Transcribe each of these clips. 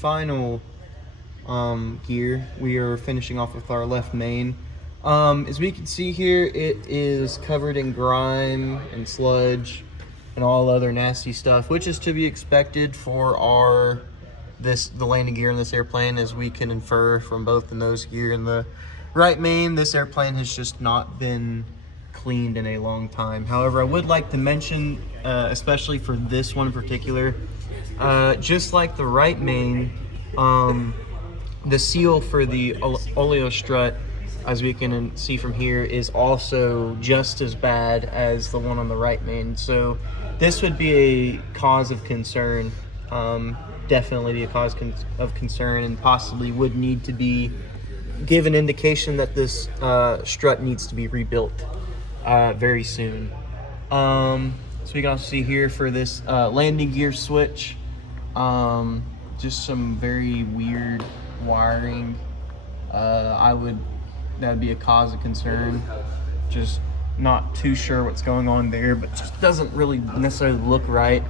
Final gear, we are finishing off with our left main. As we can see here, it is covered in grime and sludge and all other nasty stuff, which is to be expected for the landing gear in this airplane, as we can infer from both the nose gear and the right main. This airplane has just not been cleaned in a long time. However, I would like to mention, especially for this one in particular, just like the right main, the seal for the oleo strut, as we can see from here, is also just as bad as the one on the right main. So this would be a cause of concern, definitely be a cause of concern, and possibly would need to be give an indication that this strut needs to be rebuilt very soon. So we can also see here for this landing gear switch, just some very weird wiring. That'd be a cause of concern. Just not too sure what's going on there, but just doesn't really necessarily look right.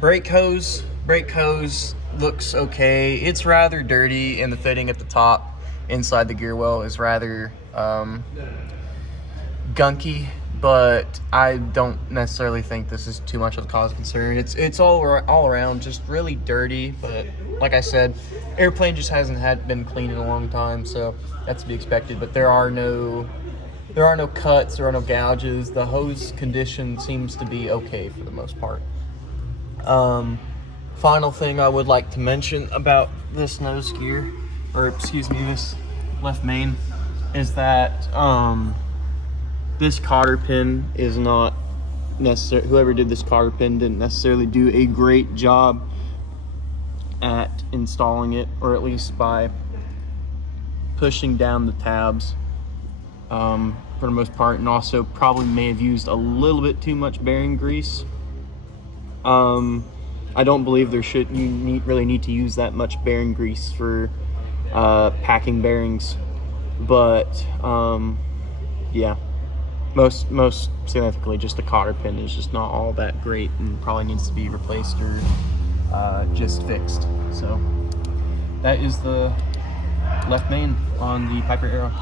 Brake hose looks okay. It's rather dirty, and the fitting at the top inside the gear well is rather gunky, but I don't necessarily think this is too much of a cause of concern. It's all around just really dirty, but like I said, airplane just hasn't been cleaned in a long time, so that's to be expected. But there are no cuts, there are no gouges. The hose condition seems to be okay for the most part. Final thing I would like to mention about this nose gear, this left main, is that this cotter pin is not necessary. Whoever did this cotter pin didn't necessarily do a great job at installing it, or at least by pushing down the tabs for the most part, and also probably may have used a little bit too much bearing grease. I don't believe you really need to use that much bearing grease for packing bearings, but yeah, most significantly, just the cotter pin is just not all that great and probably needs to be replaced or just fixed. So that is the left main on the Piper Arrow.